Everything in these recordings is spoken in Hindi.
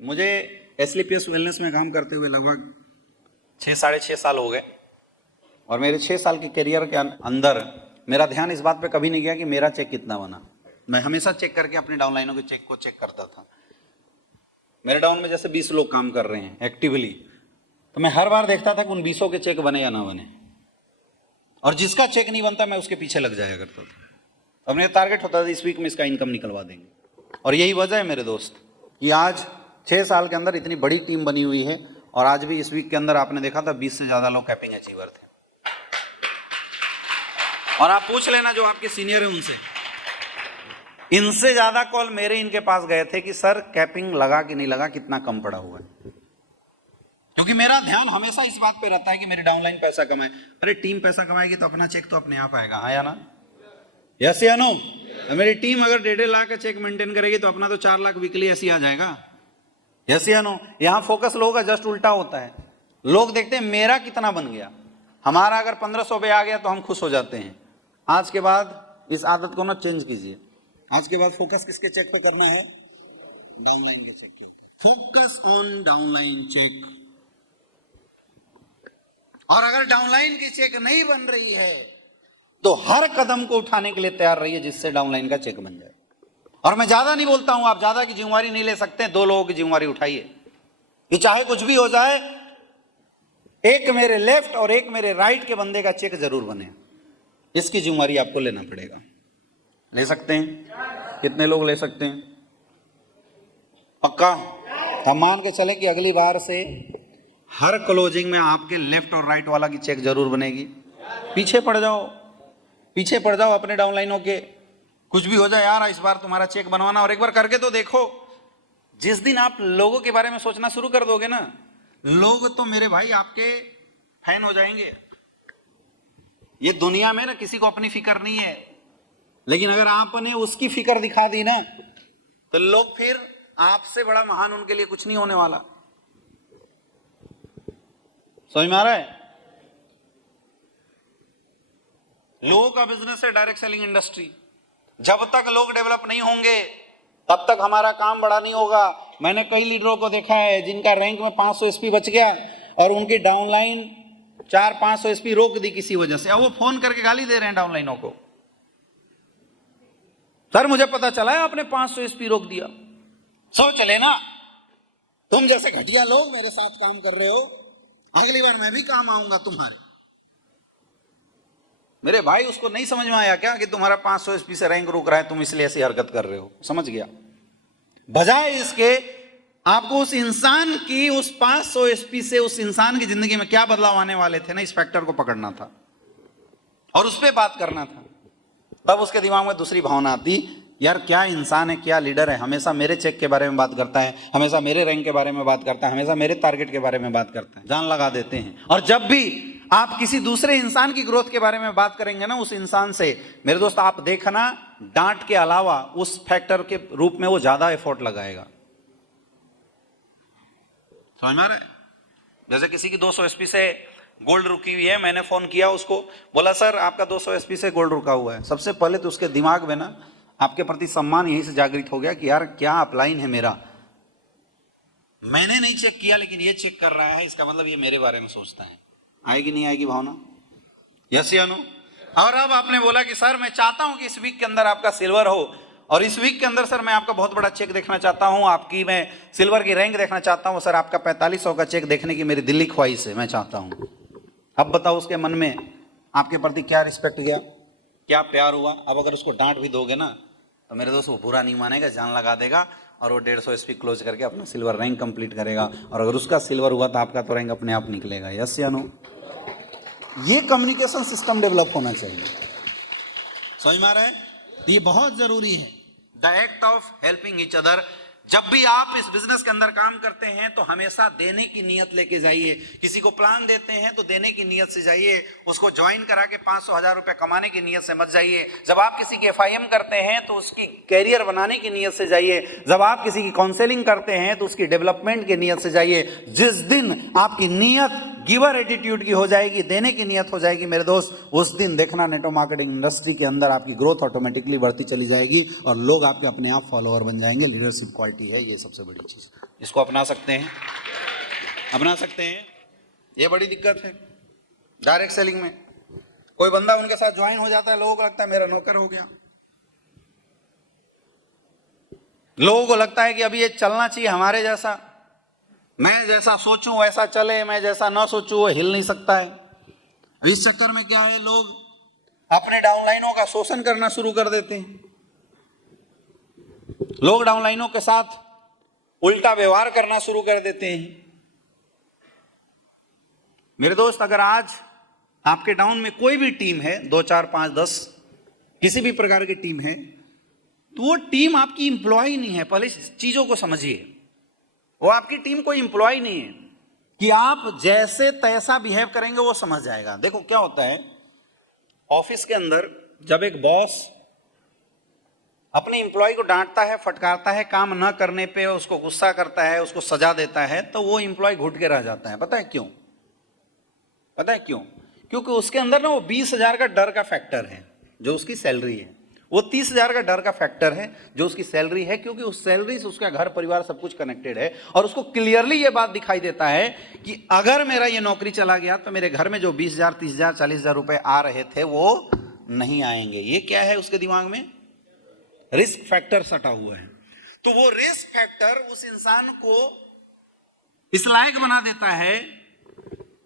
मुझे एसलीपीएस वेलनेस में काम करते हुए लगभग 6-6.5 साल हो गए और मेरे 6 साल के करियर के अंदर मेरा ध्यान इस बात पे कभी नहीं गया कि मेरा चेक कितना बना। मैं हमेशा चेक करके अपने डाउनलाइनों के चेक को चेक करता था। मेरे डाउन में जैसे 20 लोग काम कर रहे हैं एक्टिवली, तो मैं हर बार देखता था कि उन 20 के चेक बने या ना बने, और जिसका चेक नहीं बनता मैं उसके पीछे लग जाया करता था। और मेरा टारगेट होता था इस वीक में इसका इनकम निकलवा देंगे। और यही वजह है मेरे दोस्त कि आज 6 साल के अंदर इतनी बड़ी टीम बनी हुई है, और आज भी इस वीक के अंदर आपने देखा था 20 से ज्यादा लोग कैपिंग अचीवर थे। और आप पूछ लेना जो आपके सीनियर है उनसे, इनसे ज्यादा कॉल मेरे इनके पास गए थे कि सर कैपिंग लगा कि नहीं लगा, कितना कम पड़ा हुआ है। क्योंकि मेरा ध्यान हमेशा इस बात पे रहता है कि मेरे डाउनलाइन पैसा कमाए। अरे टीम पैसा कमाएगी तो अपना चेक तो अपने आप आएगा, हाँ या ना? यस या नो? मेरी टीम अगर 1.5 लाख का चेक मेंटेन करेगी तो अपना तो 4 लाख वीकली ऐसी आ जाएगा। यस या नो? यहाँ फोकस लोगों का जस्ट उल्टा होता है। लोग देखते हैं मेरा कितना बन गया, हमारा अगर 1500 पे आ गया तो हम खुश हो जाते हैं। आज के बाद इस आदत को ना चेंज कीजिए। आज के बाद फोकस किसके चेक पे करना है? डाउनलाइन के check. Focus on downline check. और अगर डाउनलाइन की चेक नहीं बन रही है तो हर कदम को उठाने के लिए तैयार रहिए जिससे डाउनलाइन का चेक बन जाए। और मैं ज्यादा नहीं बोलता हूं, आप ज्यादा की जिम्मेवारी नहीं ले सकते, 2 लोगों की जिम्मेवारी उठाइए कि चाहे कुछ भी हो जाए, एक मेरे लेफ्ट और एक मेरे राइट के बंदे का चेक जरूर बने। इसकी जिम्मेवारी आपको लेना पड़ेगा। ले सकते हैं? कितने लोग ले सकते हैं? पक्का? हम मान के चले कि अगली बार से हर क्लोजिंग में आपके लेफ्ट और राइट वाला की चेक जरूर बनेगी। पीछे पड़ जाओ, पीछे पड़ जाओ अपने डाउनलाइनों के, कुछ भी हो जाए यार इस बार तुम्हारा चेक बनवाना। और एक बार करके तो देखो। जिस दिन आप लोगों के बारे में सोचना शुरू कर दोगे ना, लोग तो मेरे भाई आपके फैन हो जाएंगे। ये दुनिया में ना किसी को अपनी फिक्र नहीं है, लेकिन अगर आपने उसकी फिक्र दिखा दी ना तो लोग फिर आपसे बड़ा महान उनके लिए कुछ नहीं होने वाला। समझ में आ रहा है? लोगों का बिजनेस है डायरेक्ट सेलिंग इंडस्ट्री। जब तक लोग डेवलप नहीं होंगे तब तक हमारा काम बड़ा नहीं होगा। मैंने कई लीडरों को देखा है जिनका रैंक में 500 एसपी बच गया और उनकी डाउनलाइन 400-500 एसपी रोक दी किसी वजह से। अब वो फोन करके गाली दे रहे हैं डाउनलाइनों को, सर मुझे पता चला है आपने 500 एसपी रोक दिया। सोच लेना, तुम जैसे घटिया लोग मेरे साथ काम कर रहे हो, अगली बार मैं भी काम आऊंगा तुम्हारे। मेरे भाई उसको नहीं समझ में आया क्या कि तुम्हारा 500 एसपी से रैंक रुक रहा है, तुम इसलिए ऐसी हरकत कर रहे हो? समझ गया? बजाय इसके आपको उस इंसान की, उस 500 एसपी से उस इंसान की जिंदगी में क्या बदलाव आने वाले थे ना, इस फैक्टर को पकड़ना था और उस पर बात करना था। तब उसके दिमाग में दूसरी भावना आती, यार क्या इंसान है, क्या लीडर है, हमेशा मेरे चेक के बारे में बात करता है, हमेशा मेरे रैंक के बारे में बात करता है, हमेशा मेरे टारगेट के बारे में बात करता है। जान लगा देते हैं। और जब भी आप किसी दूसरे इंसान की ग्रोथ के बारे में बात करेंगे ना उस इंसान से, मेरे दोस्त आप देखना, डांट के अलावा उस फैक्टर के रूप में वो ज्यादा एफर्ट लगाएगा। समझ में आ रहा है? जैसे किसी की 200 एसपी से गोल्ड रुकी हुई है, मैंने फोन किया उसको, बोला सर आपका 200 एसपी से गोल्ड रुका हुआ है। सबसे पहले तो उसके दिमाग में ना आपके प्रति सम्मान यहीं से जागृत हो गया कि यार क्या अपलाइन है मेरा, मैंने नहीं चेक किया लेकिन ये चेक कर रहा है, इसका मतलब ये मेरे बारे में सोचता है। आएगी नहीं आएगी भावना? यस या नो? और अब आपने बोला कि सर मैं चाहता हूं कि इस वीक के अंदर आपका सिल्वर हो, और इस वीक के अंदर सर मैं आपका बहुत बड़ा चेक देखना चाहता हूं, आपकी मैं सिल्वर की रैंक देखना चाहता हूं, सर आपका 4500 का चेक देखने की मेरी दिल्ली ख्वाहिश है, मैं चाहता हूं। अब बताओ उसके मन में आपके प्रति क्या रिस्पेक्ट गया, क्या प्यार हुआ? अब अगर उसको डांट भी दोगे ना तो मेरे दोस्त वो बुरा नहीं मानेगा, जान लगा देगा और वो 150 एसपी क्लोज करके अपना सिल्वर रैंक कंप्लीट करेगा। और अगर उसका सिल्वर हुआ तो आपका तो रैंक अपने आप निकलेगा। यस या नो? ये कम्युनिकेशन सिस्टम डेवलप होना चाहिए। समझ में आ रहा है? ये बहुत जरूरी है। The act of helping each other. जब भी आप इस बिजनेस के अंदर काम करते हैं तो हमेशा देने की नियत लेके जाइए। किसी को प्लान देते हैं तो देने की नियत से जाइए, उसको ज्वाइन करा के 500-1000 रुपए कमाने की नियत से मत जाइए। जब आप किसी की एफआईएम करते हैं तो उसकी कैरियर बनाने की नियत से जाइए। जब आप किसी की काउंसलिंग करते हैं तो उसकी डेवलपमेंट की नियत से जाइए। जिस दिन आपकी नियत गिवर एटीट्यूड की हो जाएगी, देने की नियत हो जाएगी मेरे दोस्त, उस दिन देखना नेटवर्क मार्केटिंग इंडस्ट्री के अंदर आपकी ग्रोथ ऑटोमेटिकली बढ़ती चली जाएगी और लोग आपके अपने आप फॉलोअर बन जाएंगे। लीडरशिप क्वालिटी है ये सबसे बड़ी चीज। इसको अपना सकते हैं, अपना सकते हैं। ये बड़ी दिक्कत है डायरेक्ट सेलिंग में। कोई बंदा उनके साथ ज्वाइन हो जाता है, लोगों को लगता है मेरा नौकर हो गया, लोगों को लगता है कि अभी ये चलना चाहिए हमारे जैसा, मैं जैसा सोचूं वैसा चले, मैं जैसा ना सोचूं वो हिल नहीं सकता है। इस चक्कर में क्या है, लोग अपने डाउनलाइनों का शोषण करना शुरू कर देते हैं। लोग डाउनलाइनों के साथ उल्टा व्यवहार करना शुरू कर देते हैं। मेरे दोस्त, अगर आज आपके डाउन में कोई भी टीम है, 2 4 5 10 किसी भी प्रकार की टीम है, तो वो टीम आपकी इंप्लॉय नहीं है। पहले चीजों को समझिए, वो आपकी टीम कोई इंप्लॉय नहीं है कि आप जैसे तैसा बिहेव करेंगे वो समझ जाएगा। देखो क्या होता है, ऑफिस के अंदर जब एक बॉस अपने इंप्लॉय को डांटता है, फटकारता है, काम न करने पे उसको गुस्सा करता है, उसको सजा देता है, तो वो इंप्लॉय घुट के रह जाता है। पता है क्यों? पता है क्यों? क्योंकि उसके अंदर ना वो 20,000 का डर का फैक्टर है जो उसकी सैलरी है, वो 30,000 का डर का फैक्टर है जो उसकी सैलरी है, क्योंकि उस सैलरी से उसका घर परिवार सब कुछ कनेक्टेड है। और उसको क्लियरली ये बात दिखाई देता है कि अगर मेरा ये नौकरी चला गया तो मेरे घर में जो 20,000 30,000 40,000 रुपए आ रहे थे वो नहीं आएंगे। ये क्या है उसके दिमाग में? रिस्क फैक्टर सटा हुआ है। तो वो रिस्क फैक्टर उस इंसान को इस लायक बना देता है,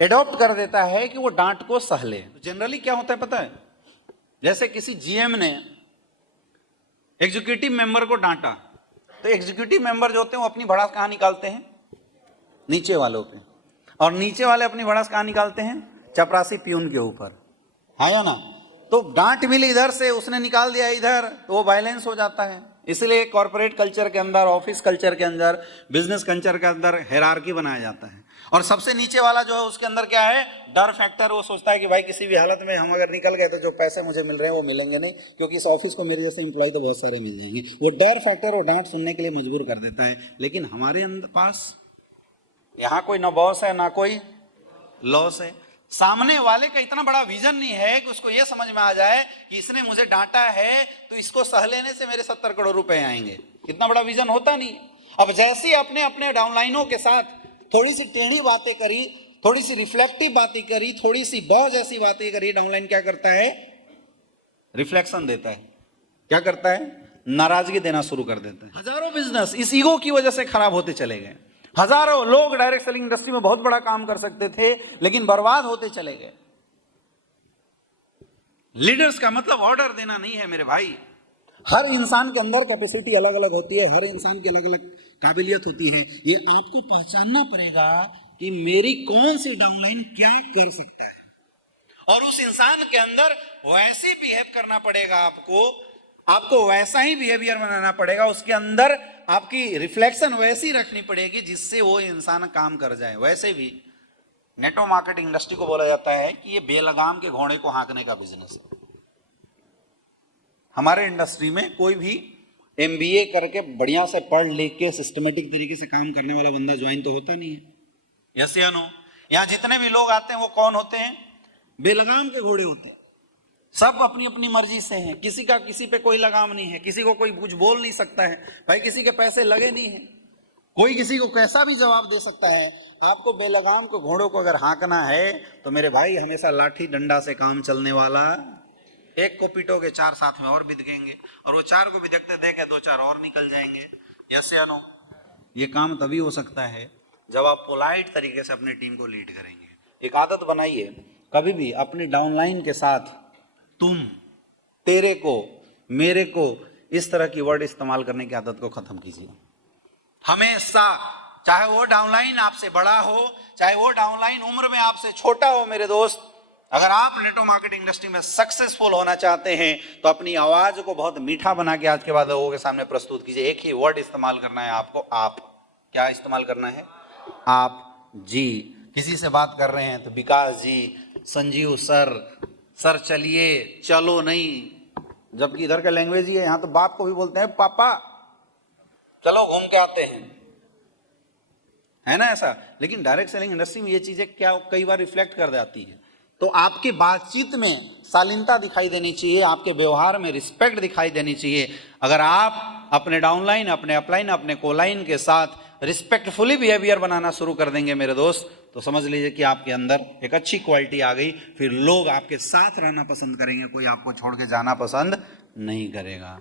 एडॉप्ट कर देता है कि वो डांट को सह ले। जनरली क्या होता है पता है, जैसे किसी जीएम ने एग्जीक्यूटिव मेंबर को डांटा, तो एग्जीक्यूटिव मेंबर जो होते हैं वो अपनी भड़ास कहां निकालते हैं? नीचे वालों पे, और नीचे वाले अपनी भड़ास कहां निकालते हैं? चपरासी प्यून के ऊपर, है या ना? तो डांट मिली इधर से, उसने निकाल दिया इधर, तो वो वायलेंस हो जाता है। इसलिए कॉर्पोरेट कल्चर के अंदर, ऑफिस कल्चर के अंदर, बिजनेस कल्चर के अंदर हायरार्की बनाया जाता है। और सबसे नीचे वाला जो है उसके अंदर क्या है? डर फैक्टर। वो सोचता है कि भाई किसी भी हालत में हम अगर निकल गए तो जो पैसे मुझे मिल रहे हैं वो मिलेंगे नहीं, क्योंकि इस ऑफिस को मेरे जैसे एम्प्लॉय तो बहुत सारे मिल जाएंगे। वो डर फैक्टर वो डांट सुनने के लिए मजबूर कर देता है। लेकिन हमारे अंदर पास यहाँ कोई ना बॉस है ना कोई लॉस है। सामने वाले का इतना बड़ा विजन नहीं है कि उसको यह समझ में आ जाए कि इसने मुझे डांटा है तो इसको सह लेने से मेरे 70 करोड़ रुपए आएंगे। इतना बड़ा विजन होता नहीं। अब जैसे ही अपने अपने डाउनलाइनों के साथ थोड़ी सी टेढ़ी बातें करी, थोड़ी सी रिफ्लेक्टिव बातें करी, थोड़ी सी बहुत जैसी बातें करी, डाउनलाइन क्या करता है? रिफ्लेक्शन देता है। क्या करता है? नाराजगी देना शुरू कर देता है। हजारों बिजनेस इस ईगो की वजह से खराब होते चले गए। हजारों लोग डायरेक्ट सेलिंग इंडस्ट्री में बहुत बड़ा काम कर सकते थे लेकिन बर्बाद होते चले गए। लीडर्स का मतलब ऑर्डर देना नहीं है मेरे भाई। हर इंसान के अंदर कैपेसिटी अलग अलग होती है, हर इंसान की अलग अलग काबिलियत होती है। ये आपको पहचानना पड़ेगा कि मेरी कौन सी डाउनलाइन क्या कर सकता है, और उस इंसान के अंदर वैसे बिहेव करना पड़ेगा। आपको वैसा ही बिहेवियर बनाना पड़ेगा, उसके अंदर आपकी रिफ्लेक्शन वैसी रखनी पड़ेगी जिससे वो इंसान काम कर जाए। वैसे भी नेटवर्क मार्केटिंग इंडस्ट्री को बोला जाता है कि ये बेलगाम के घोड़े को हाँकने का बिजनेस है। हमारे इंडस्ट्री में कोई भी एमबीए करके बढ़िया से पढ़ लिख के सिस्टमेटिक तरीके से काम करने वाला बंदा ज्वाइन तो होता नहीं है। यस या नो? यहाँ जितने भी लोग आते हैं वो कौन होते हैं? बेलगाम के घोड़े होते हैं। सब अपनी अपनी मर्जी से हैं, किसी का किसी पे कोई लगाम नहीं है, किसी को कोई कुछ बोल नहीं सकता है भाई, किसी के पैसे लगे नहीं है, कोई किसी को कैसा भी जवाब दे सकता है। आपको बेलगाम के घोड़ों को अगर हाँकना है तो मेरे भाई हमेशा लाठी डंडा से काम चलने वाला। एक को पीटोगे 4 साथ में और बिदकेंगे, और वो 4 को बिदकते देखे 2-4 और निकल जाएंगे। यस या नो? ये काम तभी हो सकता है जब आप पोलाइट तरीके से अपनी टीम को लीड करेंगे। एक आदत बनाइए, कभी भी अपनी डाउनलाइन के साथ तुम, तेरे को, मेरे को, इस तरह की वर्ड इस्तेमाल करने की आदत को खत्म कीजिए। हमेशा, चाहे वो डाउनलाइन आपसे बड़ा हो, चाहे वो डाउनलाइन उम्र में आपसे छोटा हो, मेरे दोस्त, अगर आप नेटवर्क मार्केटिंग इंडस्ट्री में सक्सेसफुल होना चाहते हैं तो अपनी आवाज को बहुत मीठा बना के आज के बाद लोगों के सामने प्रस्तुत कीजिए। एक ही वर्ड इस्तेमाल करना है आपको, आप। क्या इस्तेमाल करना है? आप जी। किसी से बात कर रहे हैं तो विकास जी, संजीव सर, सर चलिए, चलो नहीं। जबकि इधर का लैंग्वेज ही है, यहाँ तो बाप को भी बोलते हैं पापा, चलो घूम के आते हैं, है ना ऐसा। लेकिन डायरेक्ट सेलिंग इंडस्ट्री में ये चीजें क्या कई बार रिफ्लेक्ट कर जाती है। तो आपकी बातचीत में शालीनता दिखाई देनी चाहिए, आपके व्यवहार में रिस्पेक्ट दिखाई देनी चाहिए। अगर आप अपने डाउनलाइन, अपने अपलाइन, अपने कोलाइन के साथ रिस्पेक्टफुली बिहेवियर बनाना शुरू कर देंगे मेरे दोस्त, तो समझ लीजिए कि आपके अंदर एक अच्छी क्वालिटी आ गई। फिर लोग आपके साथ रहना पसंद करेंगे, कोई आपको छोड़ के जाना पसंद नहीं करेगा।